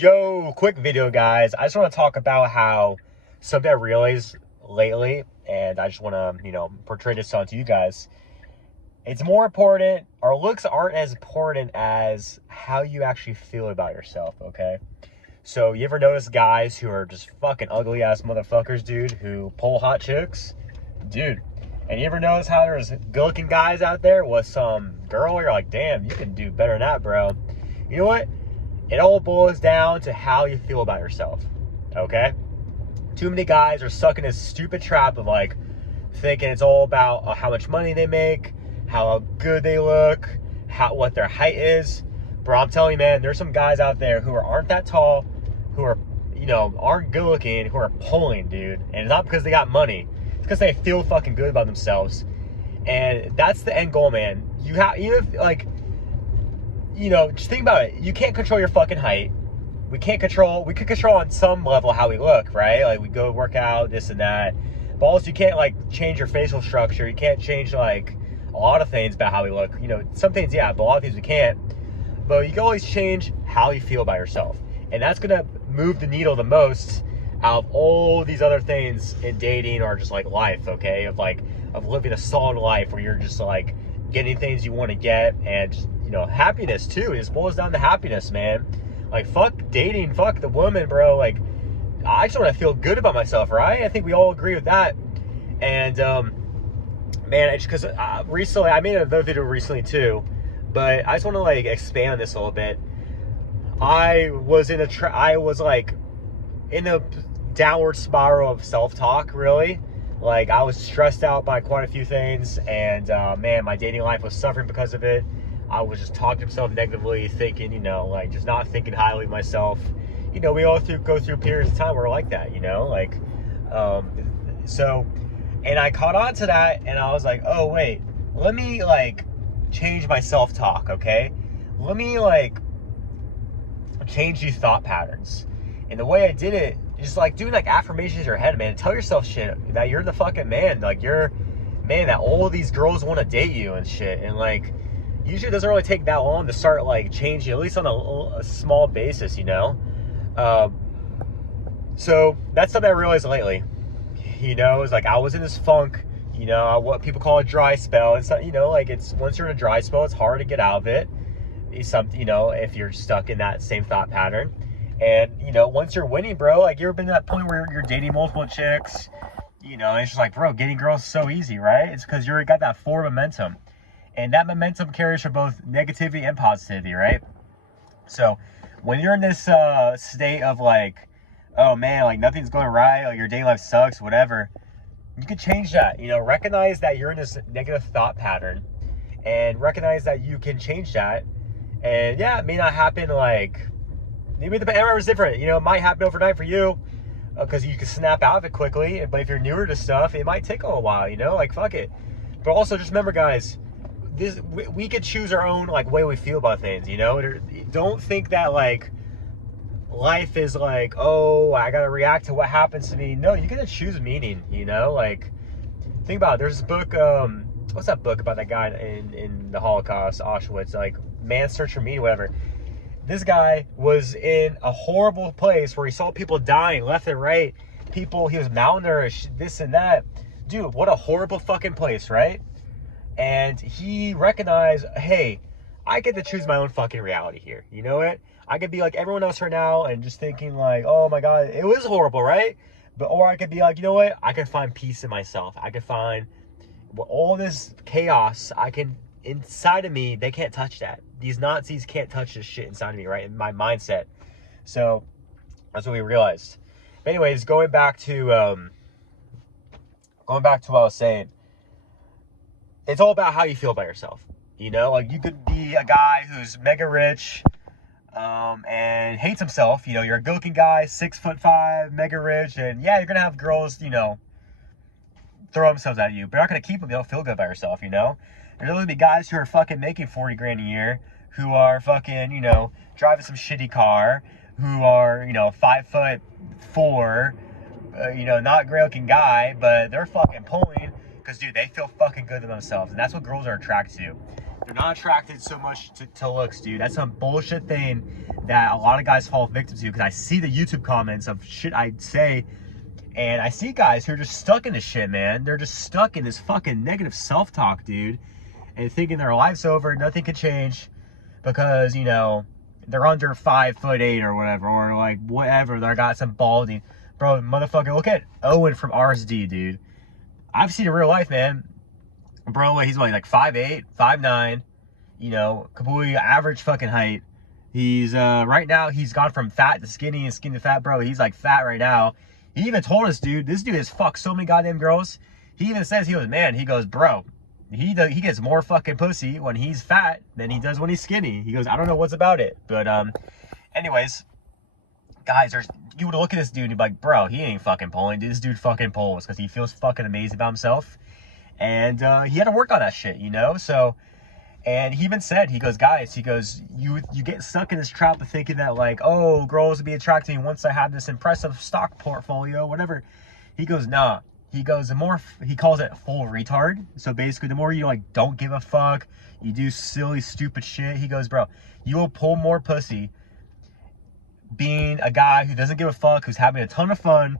Yo, quick video, guys. I just want to talk about how something I realized lately, and I just want to, portray this onto you guys. It's more important, our looks aren't as important as how you actually feel about yourself, okay? So, you ever notice guys who are just fucking ugly ass motherfuckers, dude, who pull hot chicks? Dude. And you ever notice how there's good looking guys out there with some girl? You're like, damn, you can do better than that, bro. You know what? It all boils down to how you feel about yourself, okay? Too many guys are stuck in this stupid trap of like thinking it's all about how much money they make, how good they look, what their height is. Bro, I'm telling you, man, there's some guys out there who aren't that tall, who are, aren't good looking, who are pulling, dude. And it's not because they got money. It's because they feel fucking good about themselves. And that's the end goal, man. You have, even if, like, just think about it. You can't control your fucking height. We could control on some level how we look, right? Like, we go work out, this and that. But also, you can't, like, change your facial structure. You can't change, like, a lot of things about how we look. Some things, yeah, but a lot of things we can't. But you can always change how you feel about yourself. And that's going to move the needle the most out of all these other things in dating or just, like, life, okay? Of living a solid life where you're just, like, getting things you want to get and just, happiness too. It just boils down to happiness, man. Like, fuck dating, fuck the woman, bro. Like, I just want to feel good about myself, right? I think we all agree with that. And, man, it's because recently, I made another video recently too, but I just want to, like, expand on this a little bit. I was in a downward spiral of self-talk, really. Like, I was stressed out by quite a few things, and, man, my dating life was suffering because of it. I was just talking to myself negatively, thinking, like, just not thinking highly of myself. We all go through periods of time where we're like that, and I caught on to that, and I was like, oh, wait, let me, like, change my self-talk, okay? Let me, like, change these thought patterns. And the way I did it, just, like, doing, like, affirmations in your head, man. Tell yourself shit, that you're the fucking man. Like, you're, man, that all of these girls want to date you and shit. And, like, usually it doesn't really take that long to start, like, changing, at least on a small basis, So that's something I realized lately. It's like I was in this funk, what people call a dry spell. It's not, like, it's once you're in a dry spell, it's hard to get out of it. It's something, if you're stuck in that same thought pattern. And, once you're winning, bro, like, you ever been to that point where you're dating multiple chicks, and it's just like, bro, getting girls is so easy, right? It's because you already got that forward momentum. And that momentum carries for both negativity and positivity, right? So when you're in this state of, like, oh, man, like, nothing's going right, like, your dating life sucks, whatever, you can change that. Recognize that you're in this negative thought pattern and recognize that you can change that. And, yeah, it may not happen, like, maybe the error is different. It might happen overnight for you because you can snap out of it quickly. But if you're newer to stuff, it might take a little while, like, fuck it. But also just remember, guys, we could choose our own, like, way we feel about things, Don't think that, like, life is like, oh, I gotta react to what happens to me. No, you gotta choose meaning, Like, think about it. There's a book, what's that book about that guy in the Holocaust, Auschwitz, like, Man's Search for Meaning, whatever. This guy was in a horrible place where he saw people dying left and right. He was malnourished, this and that. Dude, what a horrible fucking place, right? And he recognized, hey, I get to choose my own fucking reality here. You know what? I could be like everyone else right now and just thinking, like, oh my God, it was horrible, right? Or I could be like, you know what? I can find peace in myself. I can find all this chaos. Inside of me, they can't touch that. These Nazis can't touch this shit inside of me, right? In my mindset. So that's what we realized. But anyways, going back to what I was saying. It's all about how you feel about yourself. Like, you could be a guy who's mega rich and hates himself. You're a good-looking guy, 6'5", mega rich, and yeah, you're gonna have girls, throw themselves at you, but you're not gonna keep them. You don't feel good about yourself. There's gonna be guys who are fucking making 40 grand a year, who are fucking, driving some shitty car, who are, 5'4", not a great-looking guy, but they're fucking pulling. Because, dude, they feel fucking good to themselves. And that's what girls are attracted to. They're not attracted so much to looks, dude. That's some bullshit thing that a lot of guys fall victim to, because I see the YouTube comments of shit I'd say, and I see guys who are just stuck in this shit, man. They're just stuck in this fucking negative self-talk, dude, and thinking their life's over, nothing could change because, you know, they're under 5'8" or whatever, or like whatever. They got some balding. Bro, motherfucker, look at Owen from RSD, dude. I've seen in real life, man. Bro, he's like 5'8", 5'9", you know, completely average fucking height. He's, right now, he's gone from fat to skinny and skinny to fat, bro. He's like fat right now. He even told us, dude, this dude has fucked so many goddamn girls. He even says, he goes, man, he goes, bro, he gets more fucking pussy when he's fat than he does when he's skinny. He goes, I don't know what's about it. But, anyways, guys, you would look at this dude and be like, bro, he ain't fucking pulling. Dude, this dude fucking pulls because he feels fucking amazing about himself. And he had to work on that shit, you know? So, and he even said, he goes, guys, he goes, you get stuck in this trap of thinking that, like, oh, girls will be attracted to me once I have this impressive stock portfolio, whatever. He goes, nah. He goes, the more, he calls it full retard. So basically, the more you, like, don't give a fuck, you do silly, stupid shit. He goes, bro, you will pull more pussy being a guy who doesn't give a fuck, who's having a ton of fun,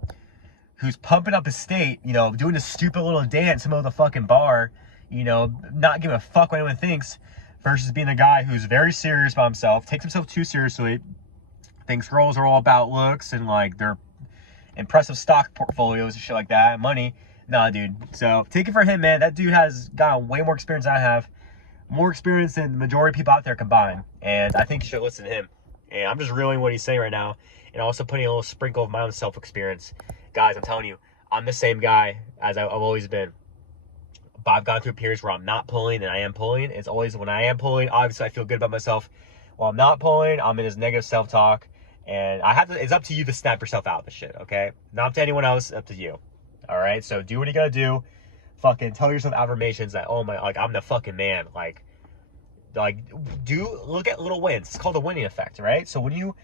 who's pumping up his state, you know, doing a stupid little dance in the middle of the fucking bar, you know, not giving a fuck what anyone thinks, versus being a guy who's very serious about himself, takes himself too seriously, thinks girls are all about looks and, like, their impressive stock portfolios and shit like that, money. Nah, dude. So, take it for him, man. That dude has got way more experience than I have. More experience than the majority of people out there combined. And I think you should listen to him. And I'm just reeling what he's saying right now, and also putting a little sprinkle of my own self-experience. Guys, I'm telling you, I'm the same guy as I've always been. But I've gone through periods where I'm not pulling and I am pulling. It's always when I am pulling, obviously I feel good about myself. While I'm not pulling, I'm in this negative self-talk. And it's up to you to snap yourself out of the shit, okay? Not up to anyone else, up to you. All right? So do what you gotta do. Fucking tell yourself affirmations that, oh my, like, I'm the fucking man. Like, look at little wins. It's called the winning effect, right? So when you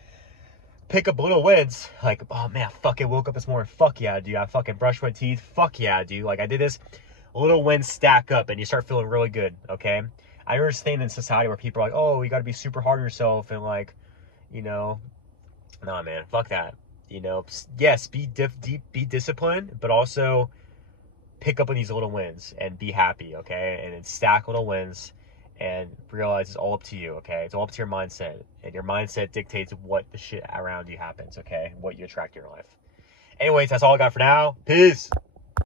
pick up little wins, like, oh man, I fucking woke up this morning, fuck yeah, dude, I fucking brushed my teeth, fuck yeah, dude, like, I did this, little wins stack up, and you start feeling really good, okay? I understand in society where people are like, oh, you gotta be super hard on yourself, and, like, you know, nah, man, fuck that, you know? Yes, be disciplined, but also pick up on these little wins, and be happy, okay? And then stack little wins, and realize it's all up to you, okay? It's all up to your mindset. And your mindset dictates what the shit around you happens, okay? What you attract in your life. Anyways, that's all I got for now. Peace.